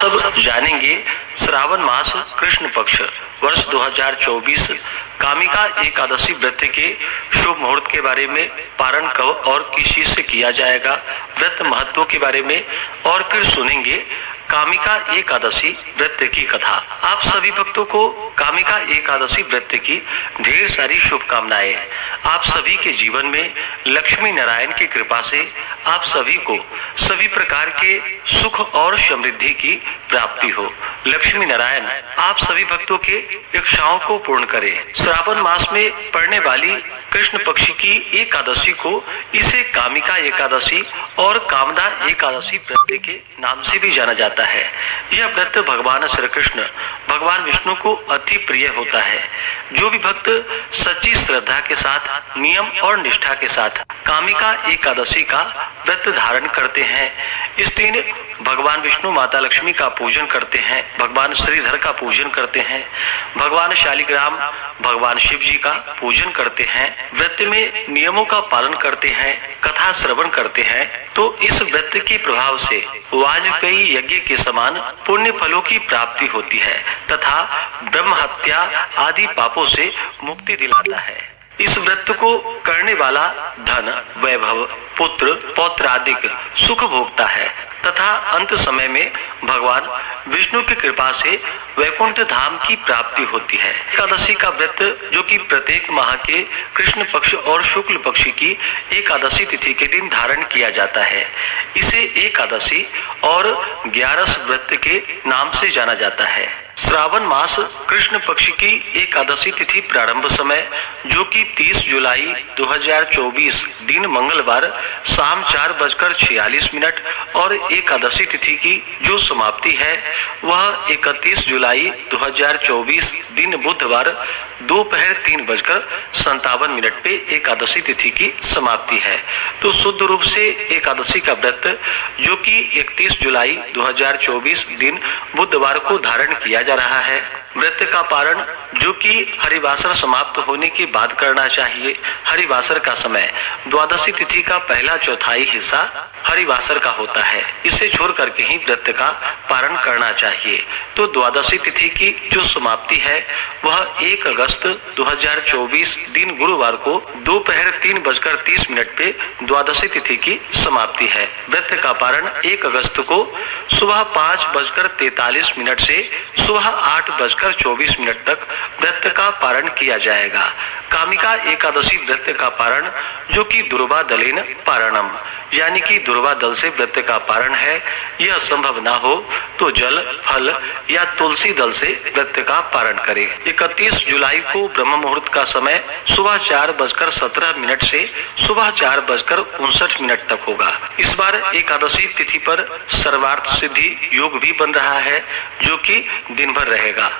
तब जानेंगे श्रावण मास कृष्ण पक्ष वर्ष 2024 कामिका एकादशी व्रत के शुभ मुहूर्त के बारे में, पारण कब और किस चीज से किया जाएगा, व्रत महत्व के बारे में, और फिर सुनेंगे कामिका एकादशी व्रत की कथा। आप सभी भक्तों को कामिका एकादशी व्रत की ढेर सारी शुभकामनाएं। आप सभी के जीवन में लक्ष्मी नारायण की कृपा से आप सभी को सभी प्रकार के सुख और समृद्धि की प्राप्ति हो। लक्ष्मी नारायण आप सभी भक्तों के इच्छाओं को पूर्ण करे। श्रावण मास में पड़ने वाली कृष्ण पक्ष की एकादशी को इसे कामिका एकादशी और कामदा एकादशी व्रत के नाम से भी जाना जाता है। यह व्रत भगवान श्री कृष्ण भगवान विष्णु को अति प्रिय होता है। जो भी भक्त सच्ची श्रद्धा के साथ, नियम और निष्ठा के साथ कामिका एकादशी का व्रत धारण करते हैं, इस दिन भगवान विष्णु, माता लक्ष्मी का पूजन करते हैं, भगवान श्रीधर का पूजन करते हैं, भगवान शालिग्राम, भगवान शिव जी का पूजन करते हैं, व्रत में नियमों का पालन करते हैं, कथा श्रवण करते हैं, तो इस व्रत के प्रभाव से वाजपेयी यज्ञ के समान पुण्य फलों की प्राप्ति होती है तथा ब्रह्म हत्या आदि पापों से मुक्ति दिलाता है। इस व्रत को करने वाला धन, वैभव, पुत्र, पौत्र आदि सुख भोगता है तथा अंत समय में भगवान विष्णु की कृपा से वैकुंठ धाम की प्राप्ति होती है। एकादशी का व्रत जो कि प्रत्येक माह के कृष्ण पक्ष और शुक्ल पक्ष की एकादशी तिथि के दिन धारण किया जाता है, इसे एकादशी और 11 व्रत के नाम से जाना जाता है। श्रावण मास कृष्ण पक्ष की एकादशी तिथि प्रारंभ समय जो कि 30 जुलाई 2024 दिन मंगलवार शाम 4:46 और एकादशी तिथि की जो समाप्ति है वह 31 जुलाई 2024 दिन बुधवार दोपहर 3:57 पे एकादशी तिथि की समाप्ति है। तो शुद्ध रूप से एकादशी का व्रत जो कि 31 जुलाई 2024 दिन बुधवार को धारण किया जा रहा है। व्रत का पारण जो कि हरिवासर समाप्त होने के बाद करना चाहिए। हरिवासर का समय द्वादशी तिथि का पहला चौथाई हिस्सा हरिवासर का होता है, इसे छोड़ करके ही व्रत का पारण करना चाहिए। तो द्वादशी तिथि की जो समाप्ति है वह 1 अगस्त 2024 दिन गुरुवार को दोपहर 3:30 पे द्वादशी तिथि की समाप्ति है। व्रत का पारण 1 अगस्त को सुबह 5:43 से सुबह 8:24 तक व्रत का पारण किया जाएगा। कामिका एकादशी व्रत का पारण जो कि दुर्वा दलेन पारणम यानी कि दुर्वा दल से व्रत का पारण है, यह संभव ना हो तो जल, फल या तुलसी दल से व्रत का पारण करें। 31 जुलाई को ब्रह्म मुहूर्त का समय सुबह 4:17 से सुबह 4:59 तक होगा। इस बार एकादशी तिथि पर सर्वार्थ सिद्धि योग भी बन रहा है जो कि दिन भर रहेगा।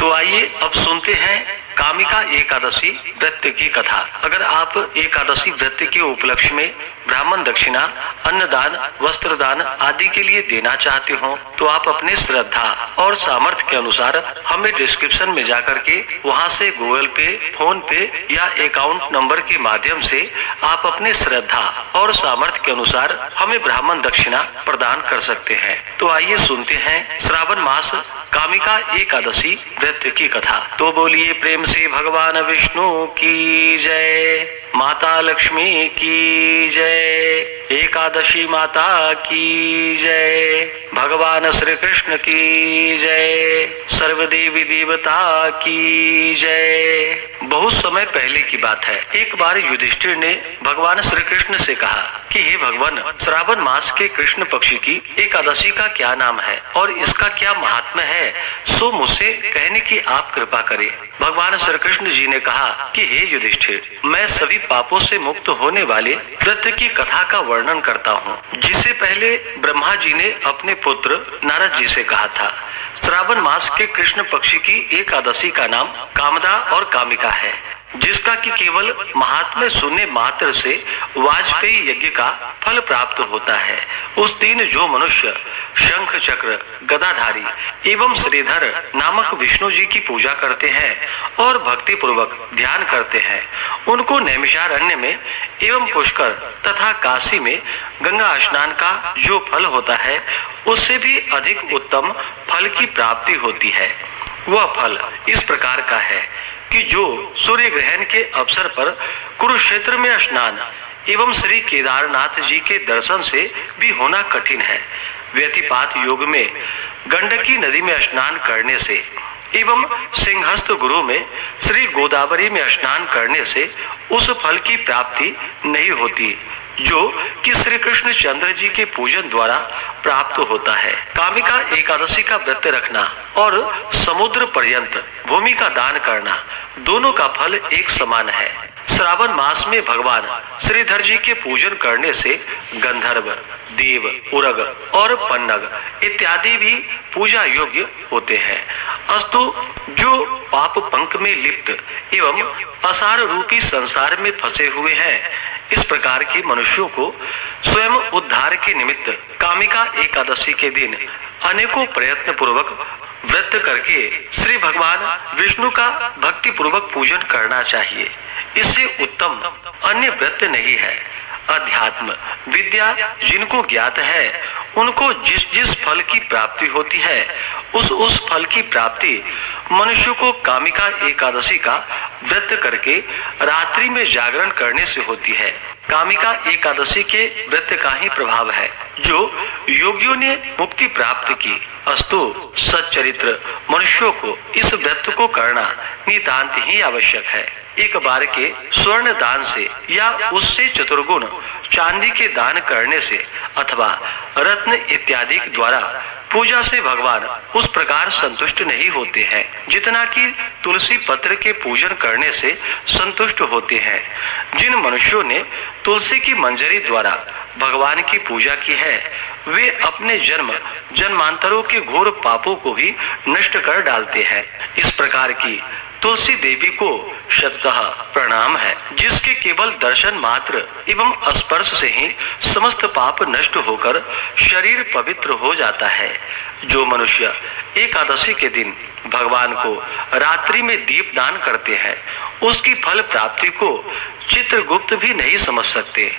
तो आइए अब सुनते हैं कामिका एकादशी व्रत की कथा। अगर आप एकादशी व्रत के उपलक्ष्य में ब्राह्मण दक्षिणा, अन्नदान, वस्त्रदान आदि के लिए देना चाहते हो तो आप अपने श्रद्धा और सामर्थ्य के अनुसार हमें डिस्क्रिप्शन में जाकर के वहां से गूगल पे, फोन पे या अकाउंट नंबर के माध्यम से आप अपने श्रद्धा और सामर्थ्य के अनुसार हमें ब्राह्मण दक्षिणा प्रदान कर सकते हैं। तो आइए सुनते हैं श्रावण मास कामिका एकादशी व्रत की कथा। तो बोलिए प्रेम से भगवान विष्णु की जय, माता लक्ष्मी की जय, एकादशी माता की जय, भगवान श्री कृष्ण की जय, सर्वदेवी देवता की जय। बहुत समय पहले की बात है, एक बार युधिष्ठिर ने भगवान श्री कृष्ण से कहा कि हे भगवान, श्रावण मास के कृष्ण पक्ष की एकादशी का क्या नाम है और इसका क्या महात्म्य है, सो मुझसे कहने की आप कृपा करें। भगवान श्री कृष्ण जी ने कहा कि हे युधिष्ठिर, मैं सभी पापों से मुक्त होने वाले व्रत की कथा का वर्णन करता हूँ, जिसे पहले ब्रह्मा जी ने अपने पुत्र नारद जी से कहा था। श्रावण मास के कृष्ण पक्ष की एकादशी का नाम कामदा और कामिका है, जिसका कि केवल महात्म्य सुनने मात्र से वाजपेयी यज्ञ का फल प्राप्त होता है। उस दिन जो मनुष्य शंख चक्र गदाधारी एवं श्रीधर नामक विष्णु जी की पूजा करते हैं और भक्ति पूर्वक ध्यान करते हैं, उनको नैमिषारण्य में एवं पुष्कर तथा काशी में गंगा स्नान का जो फल होता है उससे भी अधिक उत्तम फल की प्राप्ति होती है। वह फल इस प्रकार का है कि जो सूर्य ग्रहण के अवसर पर कुरुक्षेत्र में स्नान एवं श्री केदारनाथ जी के दर्शन से भी होना कठिन है, व्यतिपात योग में गंडकी नदी में स्नान करने से एवं सिंहस्थ गुरु में श्री गोदावरी में स्नान करने से उस फल की प्राप्ति नहीं होती जो कि श्री कृष्ण चंद्र जी के पूजन द्वारा प्राप्त होता है। कामिका एकादशी का व्रत रखना और समुद्र पर्यंत भूमि का दान करना दोनों का फल एक समान है। श्रावण मास में भगवान श्रीधर जी के पूजन करने से गंधर्व, देव, उरग और पन्नग इत्यादि भी पूजा योग्य होते हैं। अस्तु जो पाप पंख में लिप्त एवं असार रूपी संसार में फंसे हुए हैं, इस प्रकार के मनुष्यों को स्वयं उद्धार के निमित्त कामिका एकादशी के दिन अनेकों प्रयत्न पूर्वक व्रत करके श्री भगवान विष्णु का भक्ति पूर्वक पूजन करना चाहिए। इससे उत्तम अन्य व्रत नहीं है। अध्यात्म विद्या जिनको ज्ञात है उनको जिस जिस फल की प्राप्ति होती है उस फल की प्राप्ति मनुष्य को कामिका एकादशी का व्रत करके रात्रि में जागरण करने से होती है। कामिका एकादशी के व्रत का ही प्रभाव है जो योगियों ने मुक्ति प्राप्त की। अस्तु सच्चरित्र मनुष्यों को इस व्रत को करना नितांत ही आवश्यक है। एक बार के स्वर्ण दान से या उससे चतुर्गुण चांदी के दान करने से अथवा रत्न इत्यादि द्वारा पूजा से भगवान उस प्रकार संतुष्ट नहीं होते हैं जितना कि तुलसी पत्र के पूजन करने से संतुष्ट होते हैं। जिन मनुष्यों ने तुलसी की मंजरी द्वारा भगवान की पूजा की है वे अपने जन्मांतरों के घोर पापों को भी नष्ट कर डालते हैं। इस प्रकार की तुलसी देवी को शततः प्रणाम है, जिसके केवल दर्शन मात्र एवं स्पर्श से ही समस्त पाप नष्ट होकर शरीर पवित्र हो जाता है। जो मनुष्य एकादशी के दिन भगवान को रात्रि में दीप दान करते हैं उसकी फल प्राप्ति को चित्रगुप्त भी नहीं समझ सकते।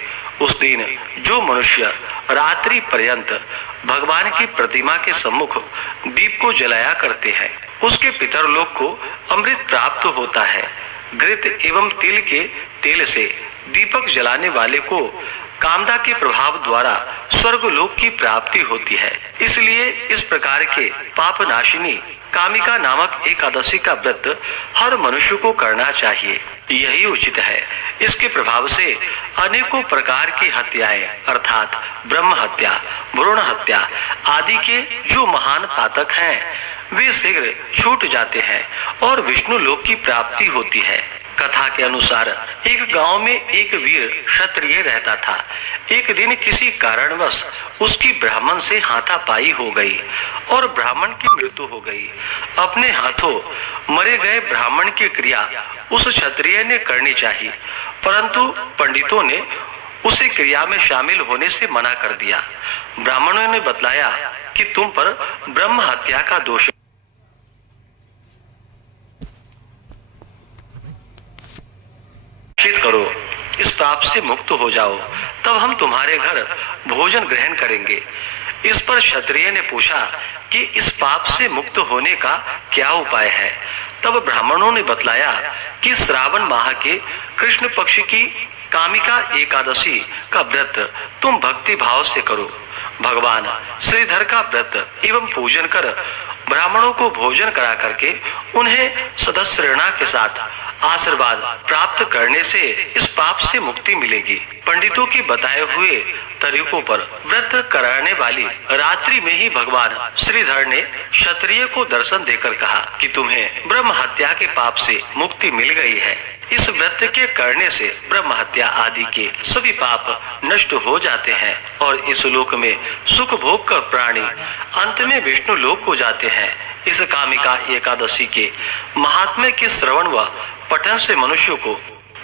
उस दिन जो मनुष्य रात्रि पर्यंत भगवान की प्रतिमा के सम्मुख दीप को जलाया करते हैं उसके पितरलोक को अमृत प्राप्त होता है। घृत एवं तिल के तेल से दीपक जलाने वाले को कामदा के प्रभाव द्वारा स्वर्गलोक की प्राप्ति होती है। इसलिए इस प्रकार के पाप नाशिनी कामिका नामक एकादशी का व्रत हर मनुष्य को करना चाहिए, यही उचित है। इसके प्रभाव से अनेकों प्रकार की हत्याएं अर्थात ब्रह्म हत्या, भ्रूण हत्या आदि के जो महान पातक हैं वे शीघ्र छूट जाते हैं और विष्णु लोक की प्राप्ति होती है। कथा के अनुसार एक गांव में एक वीर क्षत्रिय रहता था। एक दिन किसी कारणवश उसकी ब्राह्मण से हाथापाई हो गई और ब्राह्मण की मृत्यु हो गई। अपने हाथों मरे गए ब्राह्मण की क्रिया उस क्षत्रिय ने करनी चाहिए, परंतु पंडितों ने उसे क्रिया में शामिल होने से मना कर दिया। ब्राह्मणों ने बतलाया कि तुम पर ब्रह्म हत्या का दोष करो, इस पाप से मुक्त हो जाओ, तब हम तुम्हारे घर भोजन ग्रहण करेंगे। इस पर क्षत्रिय ने पूछा कि इस पाप से मुक्त होने का क्या उपाय है। तब ब्राह्मणों ने बतलाया कि श्रावण माह के कृष्ण पक्ष की कामिका एकादशी का व्रत तुम भक्ति भाव से करो। भगवान श्रीधर का व्रत एवं पूजन कर ब्राह्मणों को भोजन करा करके उन्हें सदस्यता के साथ आशीर्वाद प्राप्त करने से इस पाप से मुक्ति मिलेगी। पंडितों के बताए हुए तरीकों पर व्रत कराने वाली रात्रि में ही भगवान श्रीधर ने क्षत्रिय को दर्शन देकर कहा कि तुम्हें ब्रह्म हत्या के पाप से मुक्ति मिल गई है। इस व्रत के करने से ब्रह्म हत्या आदि के सभी पाप नष्ट हो जाते हैं और इस लोक में सुख भोग कर प्राणी अंत में विष्णु लोक को जाते हैं। इस कामिका एकादशी के महात्म्य के श्रवण व पठन से मनुष्य को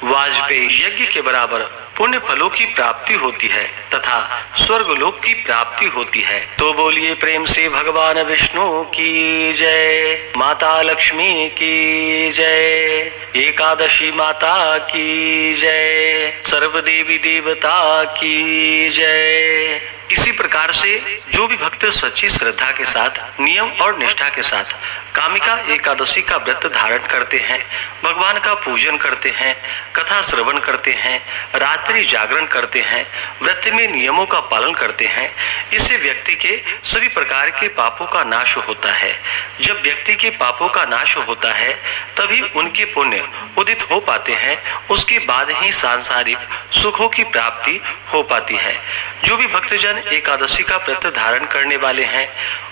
वाजपेयी यज्ञ के बराबर पुण्य फलों की प्राप्ति होती है तथा स्वर्ग लोक की प्राप्ति होती है। तो बोलिए प्रेम से भगवान विष्णु की जय, माता लक्ष्मी की जय, एकादशी माता की जय, सर्व देवी देवता की जय। इसी प्रकार से जो भी भक्त सच्ची श्रद्धा के साथ, नियम और निष्ठा के साथ कामिका एकादशी का व्रत धारण करते हैं, भगवान का पूजन करते हैं, कथा श्रवण करते हैं, रात्रि जागरण करते हैं, व्रत में नियमों का पालन करते हैं, इससे व्यक्ति के सभी प्रकार के पापों का नाश होता है। जब व्यक्ति के पापों का नाश होता है तभी उनके पुण्य उदित हो पाते हैं, उसके बाद ही सांसारिक सुखों की प्राप्ति हो पाती है। जो भी भक्तजन एकादशी का व्रत धारण करने वाले हैं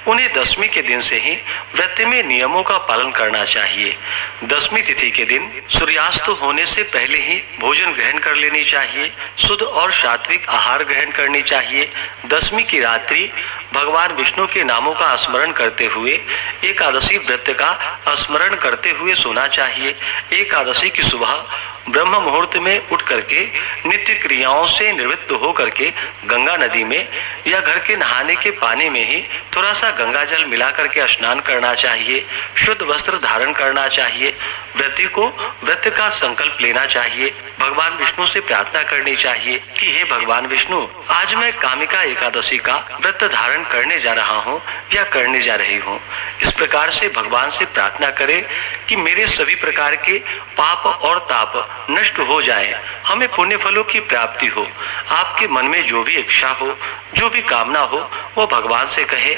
उन्हें दशमी के दिन से ही व्रत में नियमों का पालन करना चाहिए। दशमी तिथि के दिन सूर्यास्त होने से पहले ही भोजन ग्रहण कर लेनी चाहिए, शुद्ध और सात्विक आहार ग्रहण करनी चाहिए। दशमी की रात्रि भगवान विष्णु के नामों का स्मरण करते हुए एकादशी व्रत का स्मरण करते हुए सोना चाहिए। एकादशी की सुबह ब्रह्म मुहूर्त में उठ करके नित्य क्रियाओं से निवृत्त हो करके गंगा नदी में या घर के नहाने के पानी में ही थोड़ा सा गंगा जल मिला करके स्नान करना चाहिए। शुद्ध वस्त्र धारण करना चाहिए। व्रती को व्रत का संकल्प लेना चाहिए। भगवान विष्णु से प्रार्थना करनी चाहिए कि हे भगवान विष्णु, आज मैं कामिका एकादशी का व्रत धारण करने जा रहा हूँ या करने जा रही हूँ। इस प्रकार से भगवान से प्रार्थना करें कि मेरे सभी प्रकार के पाप और ताप नष्ट हो जाए, हमें पुण्य फलों की प्राप्ति हो। आपके मन में जो भी इच्छा हो, जो भी कामना हो, वो भगवान से कहे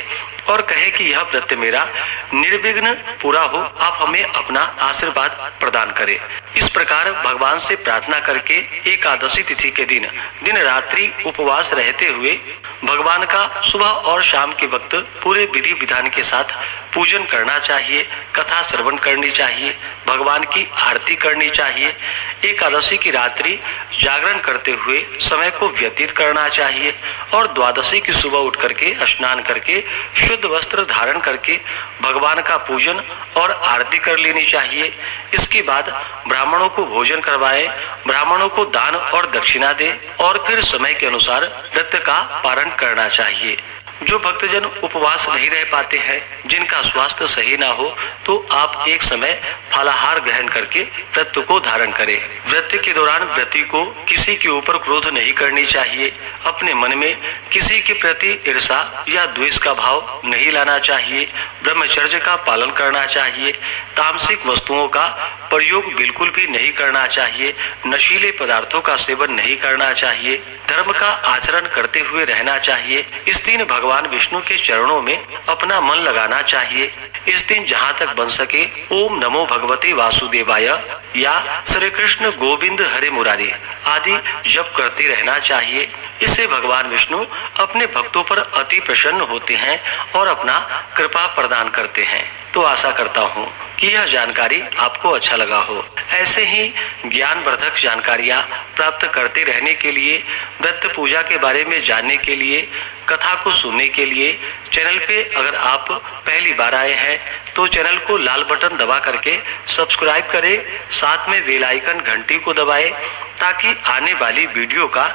और कहे कि यह व्रत मेरा निर्विघ्न पूरा हो, आप हमें अपना आशीर्वाद प्रदान करें। इस प्रकार भगवान से प्रार्थना करके एकादशी तिथि के दिन दिन रात्रि उपवास रहते हुए भगवान का सुबह और शाम के वक्त पूरे विधि विधान के साथ पूजन करना चाहिए, कथा श्रवण करनी चाहिए, भगवान की आरती करनी चाहिए। एकादशी की रात्रि जागरण करते हुए समय को व्यतीत करना चाहिए और द्वादशी की सुबह उठ करके स्नान करके शुद्ध वस्त्र धारण करके भगवान का पूजन और आरती कर लेनी चाहिए। इसके बाद ब्राह्मणों को भोजन करवाएं, ब्राह्मणों को दान और दक्षिणा दें और फिर समय के अनुसार व्रत का पारण करना चाहिए। जो भक्तजन उपवास नहीं रह पाते हैं, जिनका स्वास्थ्य सही ना हो, तो आप एक समय फलाहार ग्रहण करके व्रत को धारण करें। व्रत के दौरान व्रती को किसी के ऊपर क्रोध नहीं करनी चाहिए। अपने मन में किसी के प्रति ईर्षा या द्वेष का भाव नहीं लाना चाहिए। ब्रह्मचर्य का पालन करना चाहिए। तामसिक वस्तुओं का प्रयोग बिल्कुल भी नहीं करना चाहिए। नशीले पदार्थों का सेवन नहीं करना चाहिए। धर्म का आचरण करते हुए रहना चाहिए। इस दिन भगवान विष्णु के चरणों में अपना मन लगाना चाहिए। इस दिन जहाँ तक बन सके ओम नमो भगवते वासुदेवाय या श्री कृष्ण गोविंद हरे मुरारी आदि जप करते रहना चाहिए। इससे भगवान विष्णु अपने भक्तों पर अति प्रसन्न होते हैं और अपना कृपा प्रदान करते हैं। तो आशा करता हूँ कि यह जानकारी आपको अच्छा लगा हो। ऐसे ही ज्ञानवर्धक जानकारियाँ प्राप्त करते रहने के लिए, व्रत पूजा के बारे में जानने के लिए, कथा को सुनने के लिए चैनल पे अगर आप पहली बार आए हैं तो चैनल को लाल बटन दबा करके सब्सक्राइब करें, साथ में बेल आइकन घंटी को दबाएं ताकि आने वाली वीडियो का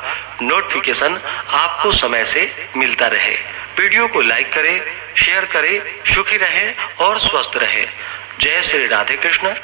नोटिफिकेशन आपको समय से मिलता रहे। वीडियो को लाइक करें, शेयर करें, सुखी रहें और स्वस्थ रहें। जय श्री राधे कृष्ण।